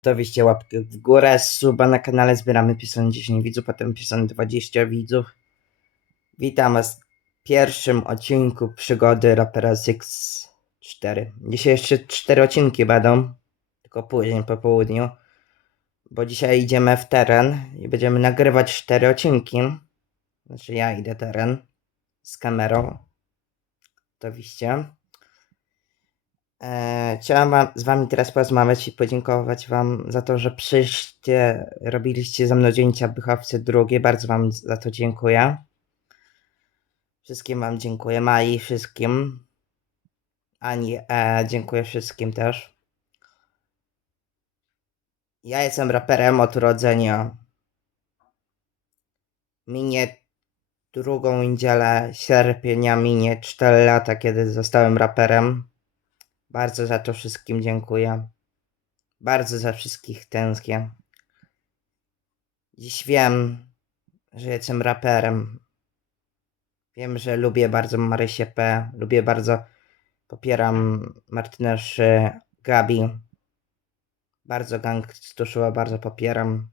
to wyście łapkę w górę, suba na kanale, zbieramy pisane 10 widzów, potem pisane 20 widzów. Witam was w pierwszym odcinku przygody rapera Six 4. Dzisiaj jeszcze 4 odcinki będą, tylko później po południu, bo dzisiaj idziemy w teren i będziemy nagrywać 4 odcinki. Znaczy ja idę teren z kamerą, oczywiście. E, chciałem wam, z wami teraz porozmawiać i podziękować wam za to, że przyjście, robiliście ze mną zdjęcia Bychowcy drugie. Bardzo wam za to dziękuję. Wszystkim wam dziękuję. Mai, wszystkim. Ani, e, dziękuję wszystkim też. Ja jestem raperem od urodzenia. Minie drugą niedzielę sierpnia, minie 4 lata, kiedy zostałem raperem. Bardzo za to wszystkim dziękuję. Bardzo za wszystkich tęsknię. Dziś wiem, że jestem raperem. Wiem, że lubię bardzo Marysię P. Lubię bardzo, popieram Martyneszy, Gabi. Bardzo gang Stuszyła, bardzo popieram.